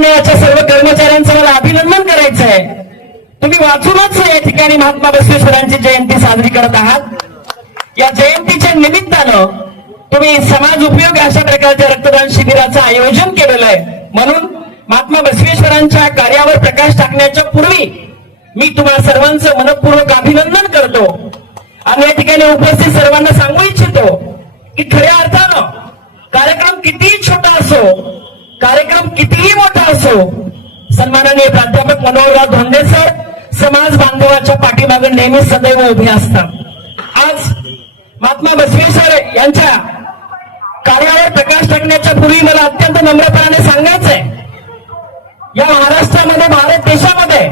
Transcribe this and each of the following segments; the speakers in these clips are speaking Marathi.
मंडळाच्या सर्व कर्मचाऱ्यांचं मला अभिनंदन करायचं आहे. तुम्ही वाचूनच या ठिकाणी महात्मा बसवेश्वरांची जयंती साजरी करत आहात. या जयंतीच्या निमित्तानं तुम्ही समाज उपयोग अशा प्रकारच्या रक्तदान शिबिराचं आयोजन केलेलं आहे. म्हणून महात्मा बसवेश्वरांच्या कार्यावर प्रकाश टाकण्याच्या पूर्वी मी तुम्हाला सर्वांचं मनपूर्वक अभिनंदन करतो आणि या ठिकाणी उपस्थित सर्वांना सांगू इच्छितो की खऱ्या अर्थानं कार्यक्रम कितीही छोटा असो, कार्यक्रम कितीही मोठा असो, सन्माननीय प्राध्यापक मनोहरराव धोंडे सर समाज बांधवाच्या पाठीमागे नेहमी सदैव उभे असतात. आज महात्मा बसवेश्वर यांच्या कार्यावर प्रकाश टाकण्याच्या पूर्वी मला अत्यंत नम्रपणाने सांगायचंय, या महाराष्ट्रामध्ये, भारत देशामध्ये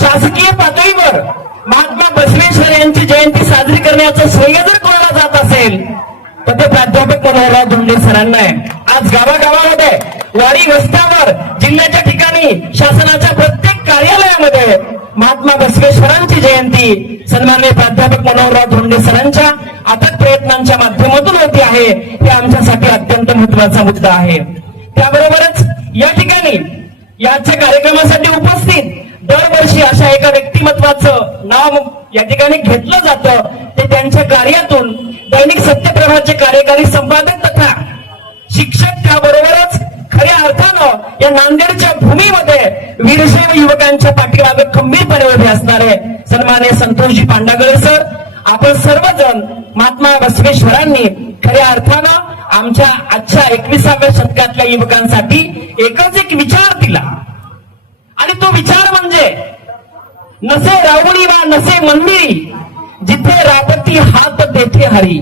शासकीय पातळीवर महात्मा बसवेश्वर यांची जयंती साजरी करण्याचं श्रेय जर कोणाला जात असेल तर ते प्राध्यापक मनोहरराव धोंडे सरांना आहे. आज गावागावामध्ये, वाडी वस्त्यावर, जिल्ह्याच्या ठिकाणी, शासनाच्या प्रत्येक कार्यालयामध्ये महात्मा बसवेश्वरांची जयंती सन्माननीय प्राध्यापक मनोहरराव धोंडे सरांच्या अथक प्रयत्नांच्या माध्यमातून होती आहे. हे आमच्यासाठी अत्यंत महत्वाचा मुद्दा आहे. त्याबरोबरच या ठिकाणी याच्या कार्यक्रमासाठी उपस्थित दरवर्षी अशा एका व्यक्तिमत्वाचं नाव या ठिकाणी घेतलं जातं. ते त्यांच्या कार्यातून दैनिक सत्यप्रभाचे कार्यकारी संपादक तथा शिक्षक, त्याबरोबरच खऱ्या अर्थानं या नांदेडच्या भूमीमध्ये वीरशैव युवकांच्या पाठीमागे खंबीरपणे उभे असणारे सन्माननीय संतोषजी पांडागळे सर, आपण सर्वजण महात्मा बसवेश्वरांनी खऱ्या अर्थानं आमच्या आजच्या 21व्या शतकातल्या युवकांसाठी एकच एक विचार दिला आणि तो विचार म्हणजे नसे रावणी वा नसे मंदिरी, जिथे राबती हात तेथे हरी.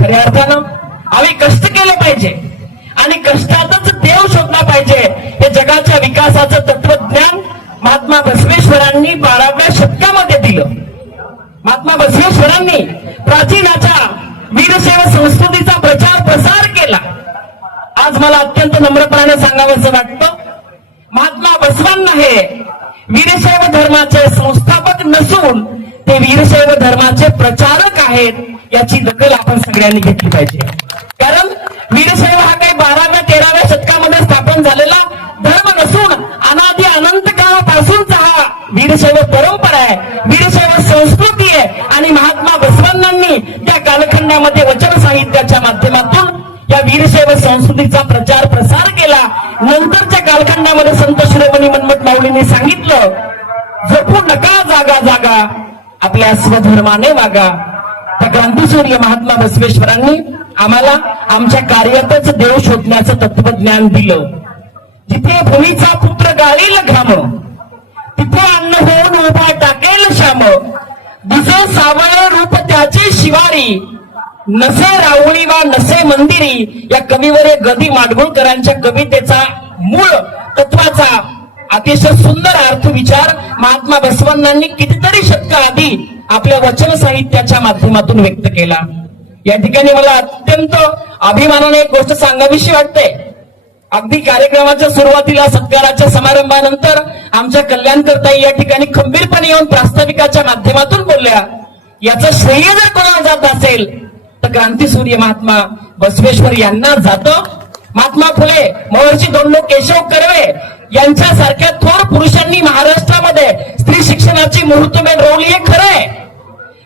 खऱ्या अर्थानं आम्ही कष्ट केले पाहिजे आणि कष्टातच देव शोधला पाहिजे. हे जगाच्या विकासाचं तत्वज्ञान महात्मा बसवेश्वरांनी 12व्या शतकामध्ये दिलं. महात्मा बसवेश्वरांनी प्राचीनाच्या वीरशैव संस्कृतीचा प्रचार प्रसार केला. आज मला अत्यंत नम्रपणाने सांगावंसं वाटतं, महात्मा बसवांना हे वीरशैव धर्माचे संस्थापक नसून ते वीरशैव धर्माचे प्रचारक आहेत. याची दखल आपण सगळ्यांनी घेतली पाहिजे. कारण वीरशैव हा काही 12व्या 13व्या शतकामध्ये स्थापन झालेला धर्म नसून अनादी अनंत काळापासूनचा हा वीरशैव परंपरा आहे, वीरशैव संस्कृती आहे. आणि महात्मा बसवांनी त्या कालखंडामध्ये वचन साहित्याच्या माध्यमातून या वीरशैव संस्कृतीचा प्रचार प्रसार केला. नंतरच्या कालखंडामध्ये संत शिरोमणी मनमठ माऊलींनी सांगितलं, जपू नका जागा जागा, आपल्या स्वधर्माने वागा. त्या क्रांतीसूर्य महात्मा बसवेश्वरांनी आम्हाला आमच्या कार्यातच देव शोधण्याचं तत्वज्ञान दिलं. जिथे भूमीचा पुत्र गाळील घाम, तिथे अन्न होऊन उभा टाकेल श्याम. दुसरं सावळ रूप त्याचे शिवारी, नसे रावणी वा नसे मंदिरी. या कवीवर गदी माडगुळकरांच्या कवितेचा मूळ तत्वाचा अतिशय सुंदर अर्थ विचार महात्मा बसवांनी कितीतरी शतक आधी आपल्या वचन साहित्याच्या माध्यमातून व्यक्त केला. या ठिकाणी मला अत्यंत अभिमानाने एक गोष्ट सांगावीशी वाटते. अगदी कार्यक्रमाच्या सुरुवातीला सत्काराच्या समारंभानंतर आमच्या कल्याणकर्ताई या ठिकाणी खंबीरपणे येऊन प्रास्ताविकाच्या माध्यमातून बोलल्या. याचं श्रेय जर कोणाला जात असेल तर क्रांतीसूर्य महात्मा बसवेश्वर यांना जातं. महात्मा फुले, महर्षी धोंडो केशव कर्वे यांच्यासारख्या थोर पुरुषांनी महाराष्ट्रामध्ये स्त्री शिक्षणाची मुहूर्तमेढ रोवली हे खरं आहे.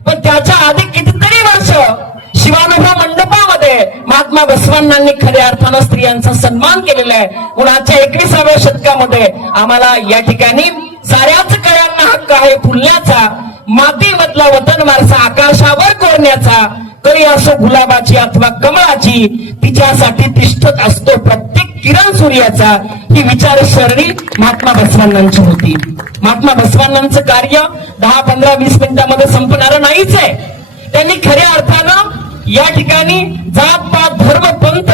पण त्याच्या आधी कितीतरी वर्ष शिवानुभव मंडपामध्ये महात्मा बसवांनी खऱ्या अर्थानं स्त्रियांचा सन्मान केलेला आहे. उन्हाच्या 21व्या शतकामध्ये आम्हाला या ठिकाणी साऱ्याच कळ्यांना हक्क आहे फुलण्याचा, मातीमधला वतन वारसा आकाशावर कोरण्याचा. कळी असो गुलाबाची अथवा कमळाची, तिच्यासाठी तिष्ठत असतो प्रत्येक किरण सूर्याचा. ही विचारसरणी महात्मा बसवांची होती. महात्मा बसवांचं कार्य 10, 15, 20 मिनिटांमध्ये संपणारं नाहीच आहे. त्यांनी खऱ्या अर्थानं या ठिकाणी जात पात धर्म पंथ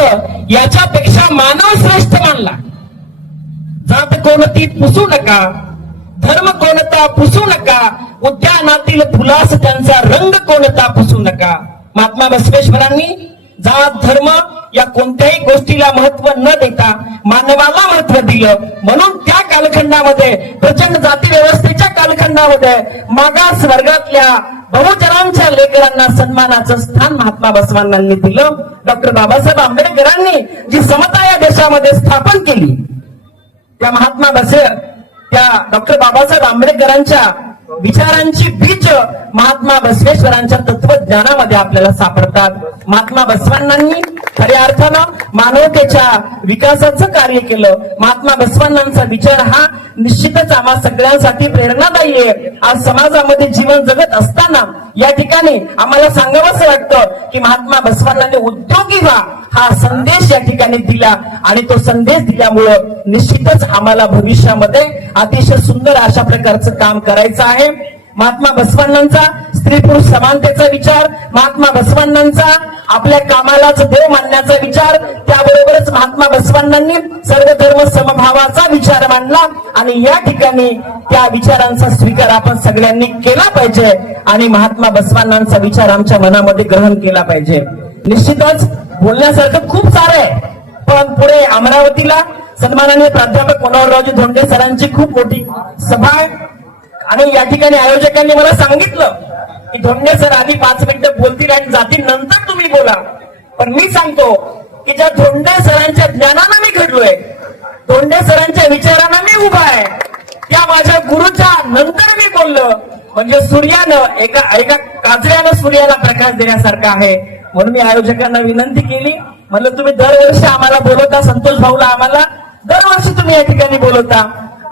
याच्यापेक्षा मानव श्रेष्ठ मानला. जात कोणती पुसू नका, धर्म कोणता पुसू नका, उद्यानातील फुलास त्यांचा रंग कोणता पुसू नका. महात्मा बसवेश्वरांनी जात धर्म या कोणत्याही गोष्टीला महत्व न देता मानवाला महत्व दिलं. म्हणून त्या कालखंडामध्ये, प्रचंड जाती व्यवस्थेच्या कालखंडामध्ये मागास वर्गातल्या बहुजनांच्या लेकरांना सन्मानाचं स्थान महात्मा बसवांनी दिलं. डॉक्टर बाबासाहेब आंबेडकरांनी जी समता या देशामध्ये स्थापन केली त्या महात्मा त्या डॉक्टर बाबासाहेब आंबेडकरांच्या विचारांची बीज महात्मा बसवेश्वरांच्या तत्वज्ञानामध्ये आपल्याला सापडतात. महात्मा बसवांनांनी खऱ्या अर्थानं मानवतेच्या विकासाचं कार्य केलं. महात्मा बसवांनांचा विचार हा निश्चितच आम्हा सगळ्यांसाठी प्रेरणादायी आहे. आज समाजामध्ये जीवन जगत असताना या ठिकाणी आम्हाला सांगावंसं वाटतं की महात्मा बसवांनांनी उद्योगी व्हा हा संदेश या ठिकाणी दिला आणि तो संदेश दिल्यामुळं निश्चितच आम्हाला भविष्यामध्ये अतिशय सुंदर अशा प्रकारचं काम करायचं आहे. महात्मा बसवांनांचा स्त्री पुरुष समानतेचा विचार, महात्मा बसवांनांचा आपल्या कामालाच देव मानण्याचा विचार, त्याबरोबरच महात्मा बसवांनांनी सर्व धर्म समभावाचा विचार मांडला आणि या ठिकाणी त्या विचारांचा स्वीकार आपण सगळ्यांनी केला पाहिजे आणि महात्मा बसवांनांचा विचार आमच्या मनामध्ये ग्रहण केला पाहिजे. निश्चितच बोलण्यासारखं खूप सारं आहे, पण पुढे अमरावतीला सन्माननीय प्राध्यापक मनोहररावजी धोंडे सरांची खूप मोठी सभा आहे आणि या ठिकाणी आयोजकांनी मला सांगितलं की धोंडे सर आधी 5 मिनिटं बोलतील आणि जातील, नंतर तुम्ही बोला. पण मी सांगतो की ज्या धोंडे सरांच्या ज्ञानानं मी घडलोय, धोंडे सरांच्या विचारानं मी उभा आहे, त्या माझ्या गुरुच्या नंतर मी बोललो म्हणजे सूर्यानं एका काजळ्यानं सूर्याला प्रकाश देण्यासारखा आहे. म्हणून मी आयोजकांना विनंती केली, म्हणलं तुम्ही दरवर्षी आम्हाला बोलवता, संतोष भाऊला आम्हाला दरवर्षी तुम्ही या ठिकाणी बोलवता,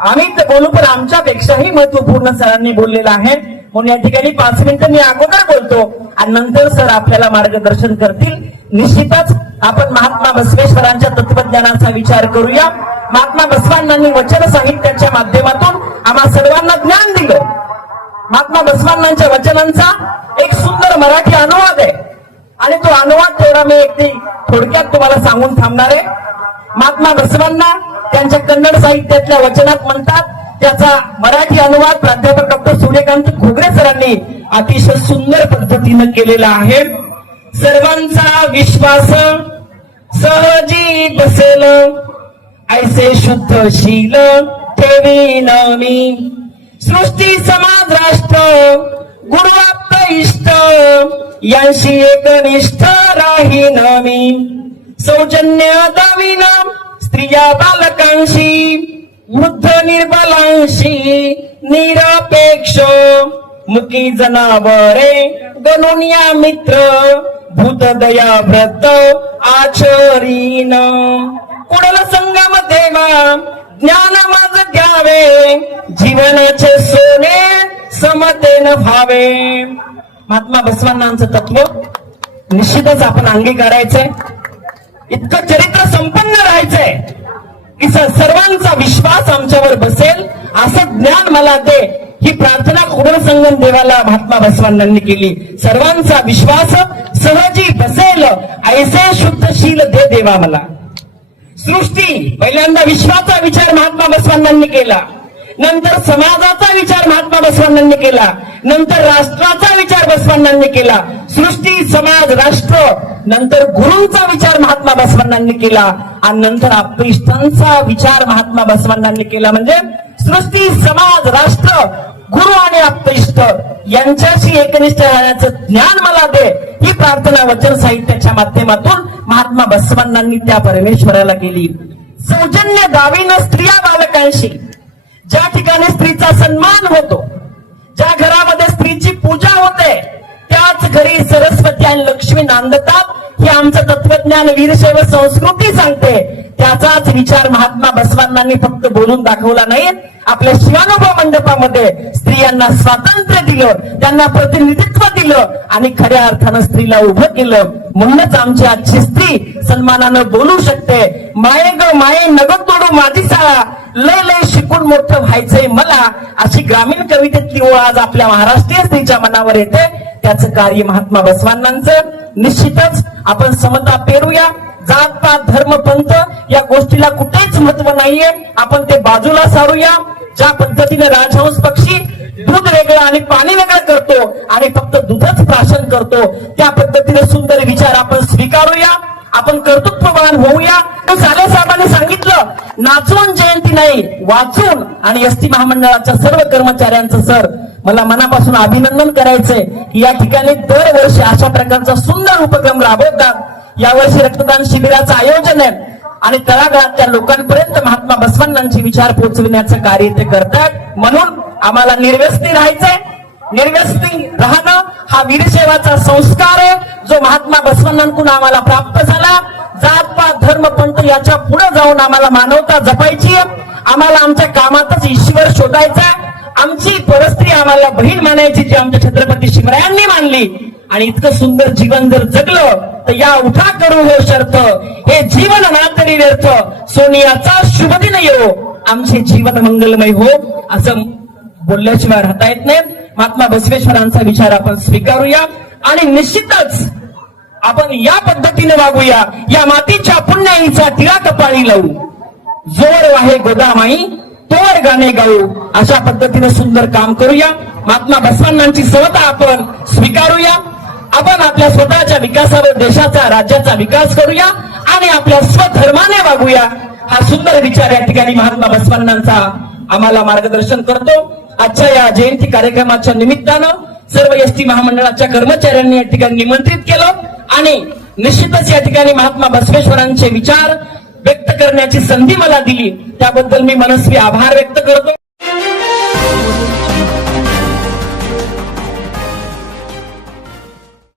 आम्ही तर बोलू पण आमच्यापेक्षाही महत्वपूर्ण सरांनी बोललेलं आहे. म्हणून या ठिकाणी 5 मिनिटं मी अगोदर बोलतो आणि नंतर सर आपल्याला मार्गदर्शन करतील. निश्चितच आपण महात्मा बसवेश्वरांच्या तत्वज्ञानाचा विचार करूया. महात्मा बसवांनांनी वचन साहित्याच्या माध्यमातून आम्हा सर्वांना ज्ञान दिलं. महात्मा बसवांनांच्या वचनांचा एक सुंदर मराठी अनुवाद आहे आणि तो अनुवाद तेवढा मी थोडक्यात तुम्हाला सांगून थांबणार आहे. महात्मा बसवांना त्यांच्या कन्नड साहित्यातल्या वचनात म्हणतात, त्याचा मराठी अनुवाद प्राध्यापक डॉक्टर सूर्यकांत घोगरे सरांनी अतिशय सुंदर पद्धतीनं केलेला आहे. सर्वांचा विश्वास सहजी बसेल, ऐसे शुद्धशील ठेवीन मी, सृष्टी समाज राष्ट्र गुरु आप्त इष्ट, यांशी एकनिष्ठ राहीन मी, सौजन्य दावीन स्त्रिया बालकांशी, वृद्ध निर्बलांशी निरपेक्ष, मुकी जनावरे गणून या मित्र, भूतदया व्रत आचरीन, कुडल संगम देवा ज्ञान माझ घ्यावे, जीवनाचे सोने समतेन व्हावे. महात्मा बसवांनांचं तत्व निश्चितच आपण अंगीकारायचंय. इतकं चरित्र संपन्न राहायचंय की सर्वांचा विश्वास आमच्यावर बसेल असं ज्ञान मला दे, ही प्रार्थना कुडल संगम देवाला महात्मा बसवांनांनी केली. सर्वांचा विश्वास सहजी बसेल, ऐसे शुद्धशील दे देवा मला. सृष्टी पहिल्यांदा विश्वाचा विचार महात्मा बसवांनांनी केला, नंतर समाजाचा विचार महात्मा बसवांनांनी केला, नंतर राष्ट्राचा विचार बसवांनांनी केला, सृष्टी समाज राष्ट्र, नंतर गुरूंचा विचार महात्मा बसवांनांनी केला आणि नंतर आपइष्टांचा विचार महात्मा बसवांनांनी केला. म्हणजे सृष्टी समाज राष्ट्र गुरु आणि आपइष्ट यांच्याशी एकनिष्ठ राहण्याचं ज्ञान मला दे, ही प्रार्थना वचन साहित्याच्या माध्यमातून महात्मा बसवांनांनी त्या परमेश्वराला केली. सौजन्य दावीनं स्त्रिया बालकांशी, ज्या ठिकाणी स्त्रीचा सन्मान होतो, ज्या घरामध्ये स्त्रीची पूजा होते, त्याच घरी सरस्वती आणि लक्ष्मी नांदतात, हे आमचं तत्वज्ञान वीरशैव संस्कृती सांगते. त्याचाच विचार महात्मा बसवांनांनी फक्त बोलून दाखवला नाही, आपल्या शिवानुभव मंडपामध्ये स्त्रियांना स्वातंत्र्य दिलं, त्यांना प्रतिनिधित्व दिलं आणि खऱ्या अर्थानं स्त्रीला उभं केलं. म्हणूनच आमची आजची स्त्री सन्मानानं बोलू शकते. माये ग माये नगद तोडू माझी शाळा, लय लय शिकून मोठं व्हायचंय मला, अशी ग्रामीण कवितेतली ओळ आज आपल्या महाराष्ट्रीय स्त्रीच्या मनावर येते. त्याचं कार्य महात्मा बसवांनांचं. निश्चितच आपण समता पेरूया. जात पात धर्म पंथ या गोष्टीला कुठेच महत्व नाहीये, आपण ते बाजूला सारूया. ज्या पद्धतीने राजहंस पक्षी दूध वेगळं आणि पाणी वेगळं करतो आणि फक्त दूधच प्राशन करतो, त्या पद्धतीने सुंदर विचार आपण स्वीकारूया, आपण कर्तृत्ववान होऊया. साले साहेबांनी सांगितलं, नाचून जयंती नाही वाचून. आणि एसटी महामंडळाच्या सर्व कर्मचाऱ्यांचं सर मला मनापासून अभिनंदन करायचंय की या ठिकाणी दरवर्षी अशा प्रकारचा सुंदर उपक्रम राबवतात. यावर्षी रक्तदान शिबिराचं आयोजन आहे. आणि तळागाळातल्या लोकांपर्यंत महात्मा बसवण्णांचे विचार पोहोचविण्याचं कार्य ते करतात. म्हणून आम्हाला निर्व्यसनी राहायचंय. निर्व्यसनी राहणं हा वीरसेवाचा संस्कार आहे, जो महात्मा बसवण्णांकडून आम्हाला प्राप्त झाला. जात पात धर्म पंथ याच्या पुढे जाऊन आम्हाला मानवता जपायची आहे. आम्हाला आमच्या कामातच ईश्वर शोधायचा. आमची परस्त्री आम्हाला बहीण मानायची, जी आमच्या छत्रपती शिवरायांनी मानली. आणि इतकं सुंदर जीवन जर जगलं तर या उठा करू हो शर्त, हे जीवन नातरी व्यर्थ, सोनियाचा शुभ दिन येऊ, आमचे जीवन मंगलमय हो, असं बोलल्याशिवाय राहता येत नाही. महात्मा बसवेश्वरांचा विचार आपण स्वीकारूया आणि निश्चितच आपण या पद्धतीने वागूया. या मातीच्या पुण्याईचा टिळा कपाळी लावू, जोर वाहे गोदामाई तोवर गाणे गाऊ, अशा पद्धतीने सुंदर काम करूया. महात्मा बसवण्णांची समता आपण स्वीकारूया. आपण आपल्या स्वतःच्या विकासावर देशाचा राज्याचा विकास करूया आणि आपल्या स्वधर्माने वागूया. हा सुंदर विचार या ठिकाणी महात्मा बसवण्णांचा आम्हाला मार्गदर्शन करतो. आजच्या या जयंती कार्यक्रमाच्या निमित्तानं सर्व एसटी महामंडळाच्या कर्मचाऱ्यांनी या ठिकाणी निमंत्रित केलं आणि निश्चितच या ठिकाणी महात्मा बसवेश्वरांचे विचार व्यक्त करण्याची संधी मला दिली, त्याबद्दल मी मनस्वी आभार व्यक्त करतो.